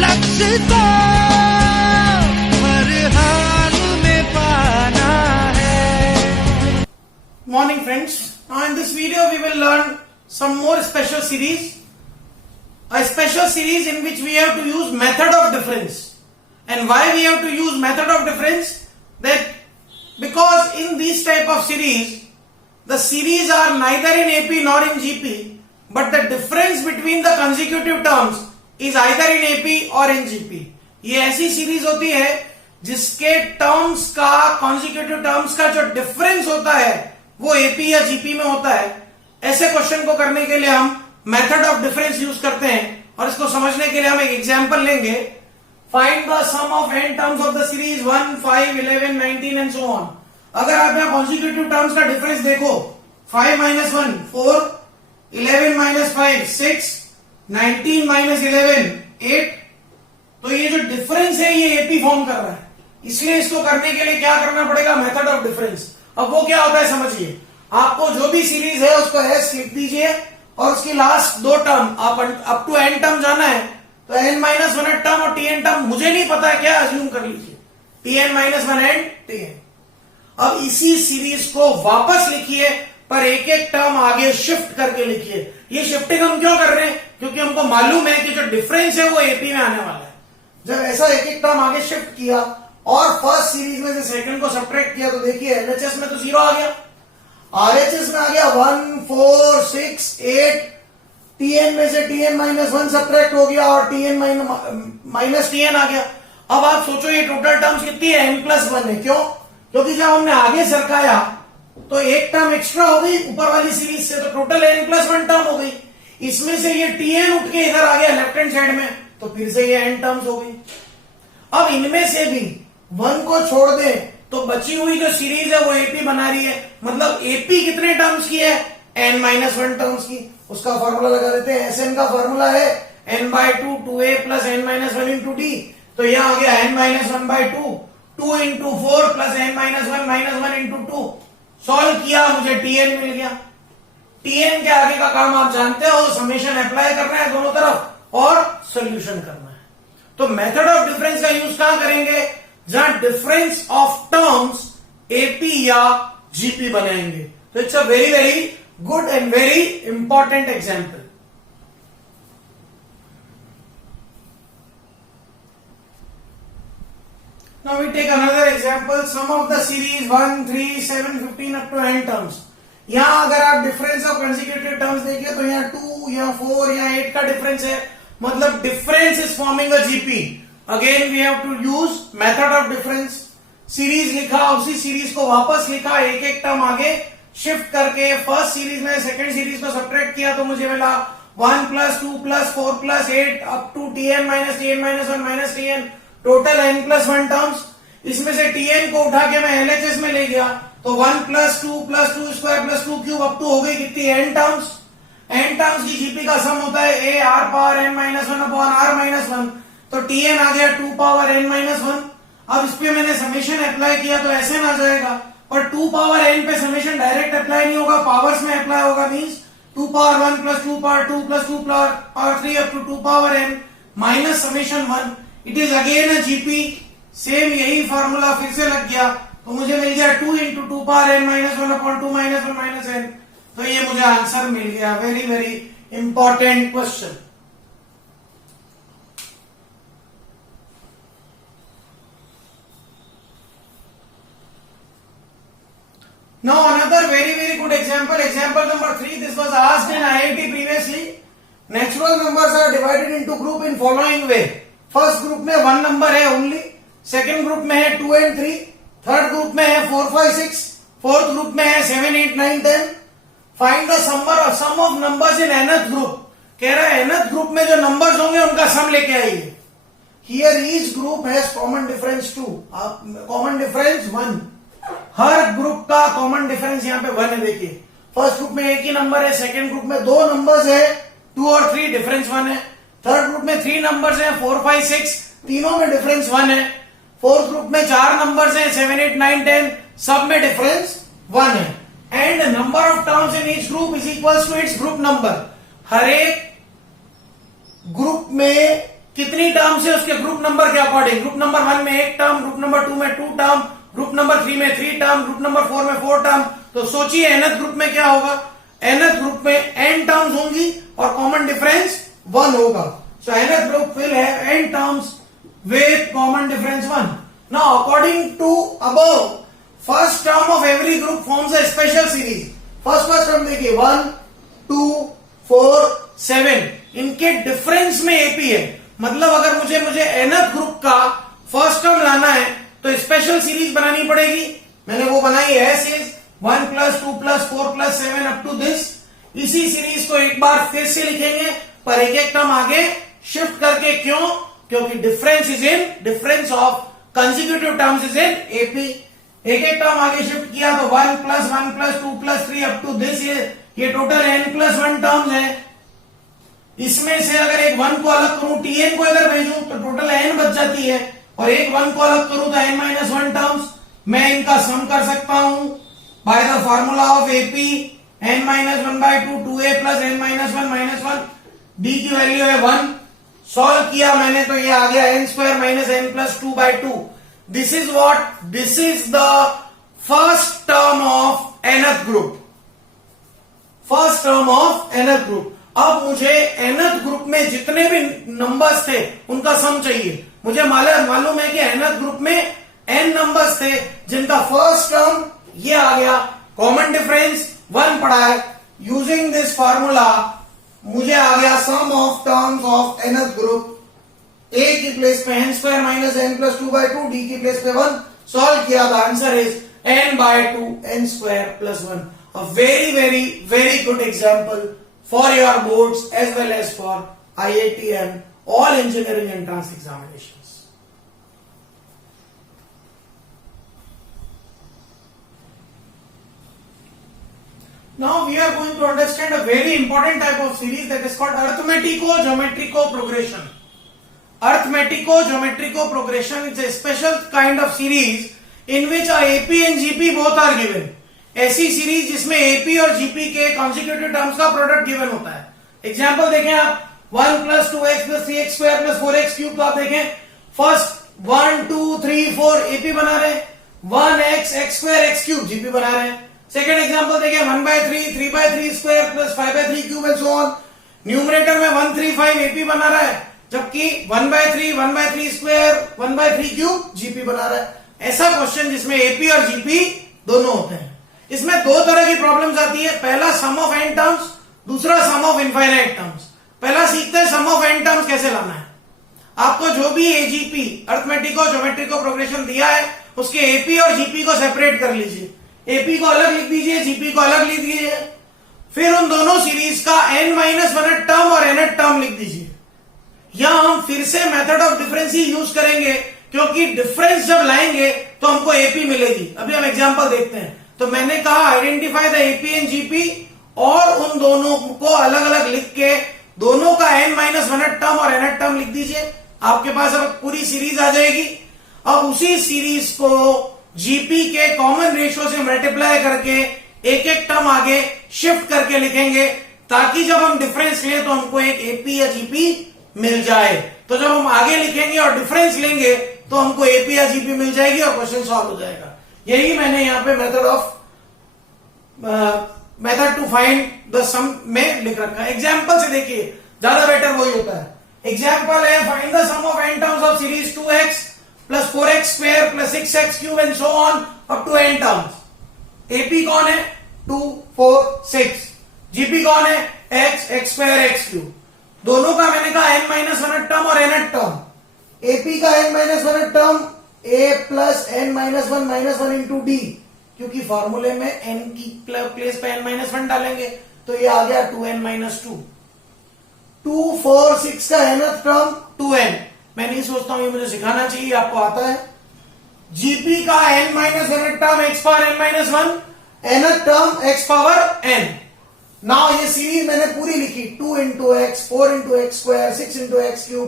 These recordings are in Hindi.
लक्ष्य को हर हाल में पाना है। Morning friends, now in this video we will learn some more special series, a special series in which we have to use method of difference. And why we have to use method of difference? That because in these type of series, the series are neither in AP nor in GP, but the difference between the consecutive terms is either in AP or in GP. ये ऐसी सीरीज होती है जिसके टर्म्स का, कॉन्जिक्यूटिव टर्म्स का जो डिफरेंस होता है वो एपी या जीपी में होता है। ऐसे क्वेश्चन को करने के लिए हम मेथड ऑफ डिफरेंस यूज करते हैं और इसको समझने के लिए हम एक एग्जांपल लेंगे। Find the sum of n terms of the series 1, 5, 11, 19 and so on. अगर आप यहाँ कॉन्जिक्यूटिव टर्म्स का डिफरेंस देखो, 5 - 1 4, 11 - 5 6, 19 - 11 8, तो ये जो डिफरेंस है ये एपी फॉर्म कर रहा है। इसलिए इसको करने के लिए क्या करना पड़ेगा, मेथड ऑफ डिफरेंस। अब वो क्या होता है समझिए, आपको जो भी सीरीज है उसको एस लिख दीजिए और उसकी लास्ट दो टर्म आप अप टू एन टर्म जाना है तो n-1 टर्म और tn टर्म मुझे नहीं पता है क्या, अज्यूम कर लीजिए tn-1 एंड tn। अब इसी सीरीज को वापस लिखिए पर एक एक टर्म आगे शिफ्ट करके लिखिए। ये शिफ्टिंग हम क्यों कर रहे हैं, क्योंकि हमको मालूम है कि जो डिफरेंस है वो एपी में आने वाला है। जब ऐसा एक एक टर्म आगे शिफ्ट किया और फर्स्ट सीरीज में से सेकंड को सब्ट्रैक्ट किया तो देखिए एलएचएस में तो 0 आ गया, आरएचएस में आ गया 1, 4, 6, 8, टीएन में से tn-1 सब्ट्रैक्ट हो गया और tn माइनस tn आ गया। अब आप सोचो ये टोटल टर्म्स कितनी है, n+1 है। क्यों? क्योंकि जब हमने आगे सरकाया तो एक टर्म एक्स्ट्रा हो गई ऊपर वाली सीरीज से, तो टोटल n+1 टर्म हो गई। इसमें से ये tn उठ के इधर आ गया लेफ्ट हैंड साइड में, तो फिर से ये n टर्म्स हो गई। अब इनमें से भी 1 को छोड़ दे तो बची हुई जो सीरीज है वो एपी बना रही है। मतलब एपी कितने टर्म्स की है, n-1 टर्म्स की। उसका फॉर्मूला लगा देते हैं, एसएन का फॉर्मूला है n/2 2a + n-1 × d। तो यहां आ गया n-1/2 2 × 4 + n-1 -1 × 2। सॉल्व किया, मुझे tn मिल गया। tn के आगे का काम आप जानते हो, समेशन अप्लाई करना है दोनों तरफ और सोल्यूशन करना है। तो मेथड ऑफ डिफरेंस का यूज कहां करेंगे, जहां डिफरेंस ऑफ टर्म्स एपी या जीपी बनाएंगे। तो it's a very very good and very important example. Now we take another example, sum of the series 1, 3, 7, 15 up to n terms। यहां अगर आप डिफरेंस ऑफ कंसेक्यूटिव टर्म्स देखिए तो यहाँ 2, यहाँ 4, यहाँ 8 का डिफरेंस है, मतलब difference is forming a GP. Again we have to use method of difference. Series लिखा, उसी सीरीज को वापस लिखा, एक एक टर्म आगे शिफ्ट करके फर्स्ट सीरीज में सेकंड सीरीज को सब्ट्रैक्ट किया तो मुझे मिला 1 + 2 + 4 + 8 up to tn - tn-1 - tn, total n+1 terms. इसमें से tn को उठा के मैं एलएचएस में ले गया तो 1 + 2 + 2² + 2³ अप टू हो गई कितनी, n टर्म्स। n टर्म्स की जीपी का सम होता है a r⁻n-1/r-1। तो tn आ गया 2⁻n-1। अब इस पे मैंने समेशन अप्लाई किया तो ऐसे ना जाएगा, पर 2⁻n पे समेशन डायरेक्ट अप्लाई नहीं होगा, पावर्स में अप्लाई होगा। Means 2⁻1 + 2⁻2 + 2⁻3 up to 2⁻n minus summation 1। It is again a GP. Same यही फॉर्मूला फिर से लग गया तो मुझे मिल गया 2 × 2⁻n-1/2 - 1 - n। तो ये मुझे आंसर मिल गया। Very very important question. Now another very very good example, example number 3. This was asked in IIT previously. Natural numbers are divided into group in following way. First group में 1 number है only, second group में है 2 and 3, third group में है 4, 5, 6, fourth group में है 7, 8, 9, 10. Find the sum of numbers in nth group. कह रहा है nth group में जो numbers होंगे उनका सम लेके आइए। Here each group has common difference 2, common difference 1। Her group का कॉमन डिफरेंस यहाँ पे 1 है। देखिए फर्स्ट ग्रुप में एक ही नंबर है, सेकंड ग्रुप में 2 नंबर्स है 2 और 3, डिफरेंस 1 है। थर्ड ग्रुप में 3 नंबर्स हैं 4, 5, 6, तीनों में डिफरेंस 1 है। फोर्थ ग्रुप में 4 नंबर्स हैं 7, 8, 9, 10, सब में डिफरेंस 1 है। And number of terms in each group is equal to its group number. हर एक ग्रुप में कितनी टर्म्स है उसके ग्रुप नंबर के अकॉर्डिंग। ग्रुप नंबर 1 में 1 टर्म, ग्रुप नंबर 2 में 2 टर्म, ग्रुप नंबर 3 में 3 टर्म, ग्रुप नंबर 4 में 4 टर्म। तो सोचिए nth ग्रुप में क्या होगा, nth ग्रुप में n टर्म्स होंगी और कॉमन डिफरेंस 1 होगा। सो nth group will have n terms with common difference 1. Now according to above, first term of every group forms a special series. first term देखिए 1, 2, 4, 7 इनके डिफरेंस में एपी है। मतलब अगर मुझे nth ग्रुप का फर्स्ट टर्म लाना है तो स्पेशल सीरीज बनानी पड़ेगी। मैंने वो बनाई है इज 1 + 2 + 4 + 7 अप टू दिस। इसी सीरीज को एक बार फिर से लिखेंगे पर एक एक टर्म आगे शिफ्ट करके। क्यों? क्योंकि difference of consecutive terms is in AP. एक एक टर्म आगे शिफ्ट किया तो 1 + 1 + 2 + 3 अप टू दिस। ये टोटल n+1 टर्म्स है। इसमें से अगर एक 1 को अलग करूं, tn को इधर भेजूं तो टोटल n बच जाती है और एक 1 को अलग करूं तो n-1 टर्म्स। मैं इनका सम कर सकता हूं by the formula of AP n-1/2 2a + n-1 -1 d की वैल्यू है 1। सॉल्व किया मैंने तो ये आ गया n² - n + 2/2। This is the first term of nth group. First term of nth group. अब मुझे nth ग्रुप में जितने भी नंबर्स थे उनका सम चाहिए। मुझे मालूम है कि nth ग्रुप में n नंबर्स थे जिनका फर्स्ट टर्म ये आ गया, कॉमन डिफरेंस 1 पड़ा है। यूजिंग दिस फॉर्मूला मुझे आ गया sum of terms of nth group. a की प्लेस पे n² - n + 2/2, d की प्लेस पे 1। सॉल्व किया the answer is n/2 n² + 1। A very good example for your boards as well as for IIT and all engineering entrance examinations. Now we are going to understand a very important type of series that is called arithmetico-geometrical progression. Arithmetico-geometrical progression is a special kind of series in which our AP and GP both are given. ऐसी सीरीज जिसमें AP और GP के कॉन्सिक्यूटिव टर्म्स का प्रोडक्ट गिवन होता है। एग्जाम्पल देखें आप 1 + 2x + 3x² + 4x³ तो आप देखें फर्स्ट 1, 2, 3, 4 AP बना रहे हैं, 1x x² x³ GP बना रहे हैं। सेकेंड एग्जाम्पल देखिए 1/3 3/3² + 5/3³ एंड सो ऑन। न्यूमरेटर में 135 AP बना रहा है जबकि 1/3 1/3² 1/3³ GP बना रहा है। ऐसा क्वेश्चन जिसमें AP और GP दोनों होते हैं। इसमें दो तरह की प्रॉब्लम्स आती है। पहला सम ऑफ n टर्म्स, दूसरा सम ऑफ इनफाइनाइट टर्म्स। पहला सीखते हैं सम ऑफ n टर्म्स कैसे लाना है। आपको जो भी AGP अरिथमेटिको-ज्योमेट्रिको प्रोग्रेशन दिया है उसके AP और GP को सेपरेट कर लीजिए। AP को अलग लिख दीजिए, GP को अलग लिख दीजिए। फिर उन दोनों सीरीज का n-1 टर्म और nth टर्म लिख दीजिए। यहां हम फिर से method of difference he use करेंगे क्योंकि डिफरेंस जब लाएंगे तो हमको AP मिलेगी। अभी हम एग्जांपल देखते हैं। तो मैंने कहा identify the AP and GP और उन दोनों को अलग अलग लिख के दोनों का n-1 टर्म और nth टर्म लिख दीजिए। आपके पास अब पूरी सीरीज आ जाएगी। अब उसी सीरीज को GP के कॉमन रेशियो से मल्टीप्लाई करके एक एक टर्म आगे शिफ्ट करके लिखेंगे ताकि जब हम डिफरेंस लें तो हमको एक AP या GP मिल जाए। तो जब हम आगे लिखेंगे और डिफरेंस लेंगे तो हमको AP या GP मिल जाएगी और क्वेश्चन सॉल्व हो जाएगा। यही मैंने यहां पे मेथड टू फाइंड द सम में लिख रखा है। एग्जांपल से देखिए ज्यादा बेटर वही होता है। एग्जांपल है find the sum of n terms of series 2x + 4x² + 6x³ and so on up to n terms. AP कौन है 2, 4, 6। GP कौन है x x² x³। दोनों का मैंने कहा n-1 टर्म और nth टर्म। AP का n-1 term a + n-1 - 1 into d, क्योंकि फॉर्मूले में n की प्लेस पे n-1 डालेंगे तो ये आ गया 2n-2। 2, 4, 6 का nth टर्म 2n। मैं नहीं सोचता हूं ये मुझे सिखाना चाहिए, आपको आता है। GP का n-1 term x power n-1, nth term x power n। Now ये सीरीज मैंने पूरी लिखी 2 into x 4 into x², 6 into x³,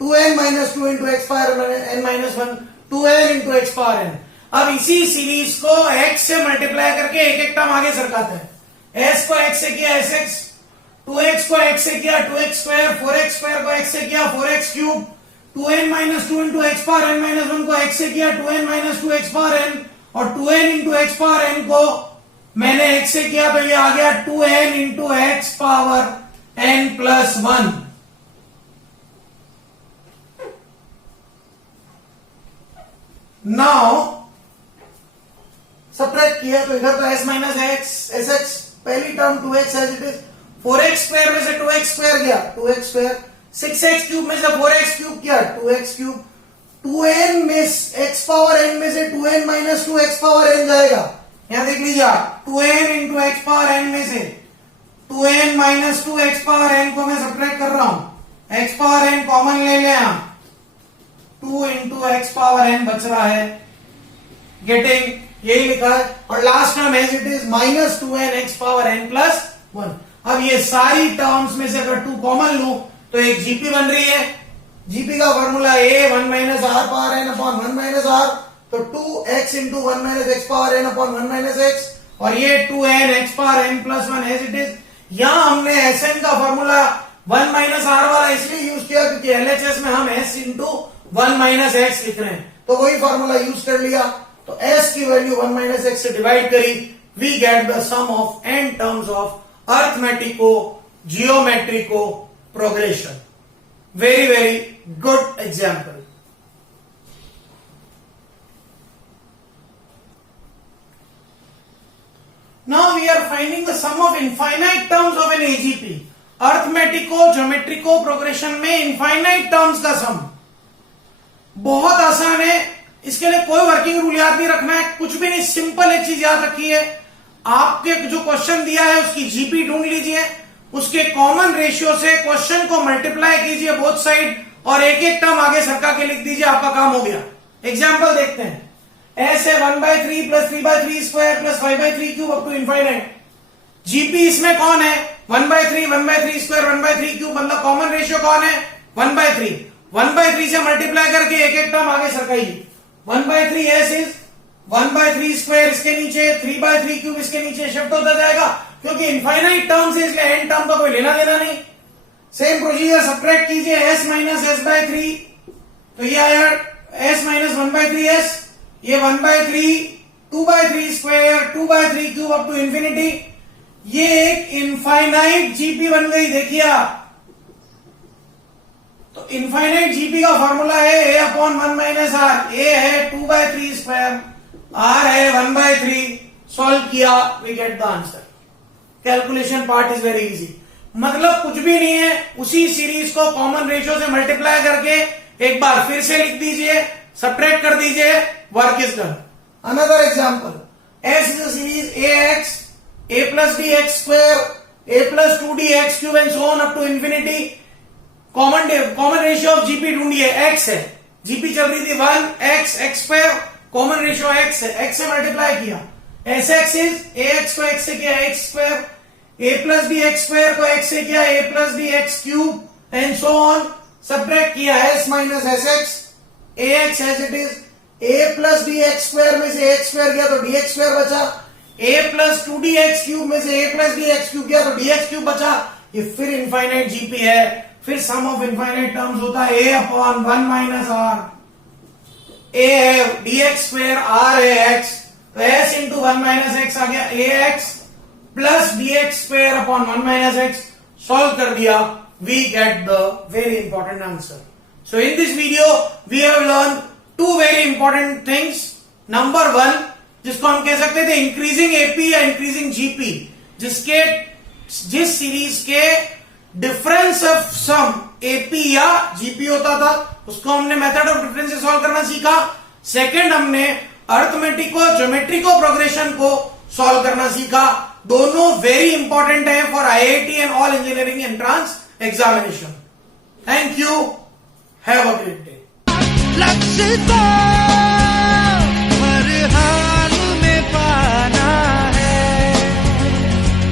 2n-2 into x power n-1, 2n into x power n। अब इसी सीरीज को x से मल्टीप्लाई करके एक एक टर्म आगे सरकाते हैं। s को x से किया sx, 2x को x से किया 2x स्क्वायर, 4x स्क्वायर को x से किया 4x cube, 2n minus 2 into x power n minus 1 को x से किया 2n minus 2 x power n, और 2n into x power n को मैंने x से किया तो ये आ गया 2n into x power n plus 1। Now subtract किया तो इधर तो s minus x s x, पहली term 2x as it is, 4x square में से 2x स्क्वायर गया 2x स्क्वायर, 6x क्यूब में से 4x क्यूब किया 2x क्यूब, 2n में x पावर n में से 2n minus 2 x power n जाएगा। यहां देख लीजिए आप 2n into x power n में से 2n minus 2 x power n को मैं सब्ट्रैक्ट कर रहा हूं, x पावर n कॉमन ले ले, 2 इंटू एक्स पावर n बच रहा है, गेटिंग, यही लिखा है, और last term as it is minus 2n X power n plus 1। अब ये सारी टर्म्स में से अगर 2 कॉमन लूं तो एक जीपी बन रही है, जीपी का formula a 1 minus R power n upon 1 minus R, तो 2x into 1 minus X power n upon 1 minus X, और ये 2n X power n plus 1 as it is. यहां हमने Sn का फॉर्मूला 1 माइनस आर वाला इसलिए यूज किया क्योंकि LHS में हम s इंटू 1 माइनस एक्स लिख रहे हैं, तो वही फॉर्मूला यूज कर लिया, तो s की वैल्यू 1 माइनस एक्स से डिवाइड करी, we get the sum of n terms of arithmetico geometric progression. Very very good example. Now we are finding the sum of infinite terms of an AGP. Arithmetico geometric progression में इनफाइनाइट टर्म्स का सम बहुत आसान है, इसके लिए कोई वर्किंग रूल याद नहीं रखना है, कुछ भी नहीं, सिंपल एक चीज याद रखी है, आपके जो क्वेश्चन दिया है उसकी जीपी ढूंढ लीजिए, उसके कॉमन रेशियो से क्वेश्चन को मल्टीप्लाई कीजिए बोथ साइड, और एक एक टर्म आगे सरका के लिख दीजिए, आपका काम हो गया। एग्जाम्पल देखते हैं, s है 1/3 plus 3/3 square plus 5/3 cube up to infinite. GP इसमें कौन है? 1/3 1/3 स्क्वायर 1/3 क्यूब, मतलब कॉमन रेशियो कौन है? 1/3। 1/3 से मल्टीप्लाई करके एक एक टर्म आगे सरकाइए। 1/3 s इज 1/3 स्क्वायर इसके नीचे, 3/3 क्यूब इसके नीचे शिफ्ट होता जाएगा, क्योंकि इनफाइनाइट टर्म्स है इसलिए एन टर्म का कोई लेना देना नहीं। सेम प्रोसीजर सब्ट्रैक्ट कीजिए, s माइनस s/3, तो ये आया s माइनस 1/3s, ये 1/3 2/3 square 2/3 cube up to infinity, ये एक इनफाइनाइट जीपी बन गई। देखिए आप, तो इनफाइनाइट जीपी का फॉर्मूला है a upon 1 minus R, a है 2/3 स्क्वायर, r है 1/3, सॉल्व किया, we get the answer. Calculation part is very easy, मतलब कुछ भी नहीं है, उसी सीरीज को कॉमन रेशियो से मल्टीप्लाई करके एक बार फिर से लिख दीजिए, सब्ट्रैक्ट कर दीजिए, work is done. Another example, s is a series ax a plus D X square a plus 2dx cube and so on up to infinity. Common ratio of GP ढूंढिए, x है, जीपी चल रही थी 1x x square, common ratio x है, x से मल्टीप्लाई किया, sx इज ax को x से किया x square, a plus D X square को x से किया a plus D X cube and so on, subtract किया s minus sx, ax as it is, a plus D X square में से x स्क्वायर गया तो dx स्क्वायर बचा, a प्लस 2dx क्यूब में से a प्लस dx क्यूब गया तो dx क्यूब बचा, ये फिर इनफाइनाइट जीपी है, फिर सम ऑफ इनफाइनाइट टर्म्स होता है a upon 1 minus R, a है dx स्क्वायर, r है x, तो s इंटू 1 माइनस एक्स आ गया ax plus dx square upon 1 minus X, solve कर दिया, we get the very important answer. So in this video we have learned two very important things. Number one, जिसको हम कह सकते थे इंक्रीजिंग एपी या इंक्रीजिंग जीपी, जिस सीरीज के डिफरेंस ऑफ सम एपी या जीपी होता था उसको हमने मेथड ऑफ डिफरेंस से सॉल्व करना सीखा। सेकंड, हमने अर्थमेटिको ज्योमेट्रिको प्रोग्रेशन को सॉल्व करना सीखा। दोनों वेरी इंपॉर्टेंट है for IIT and all engineering entrance examination. Thank you, have a great day.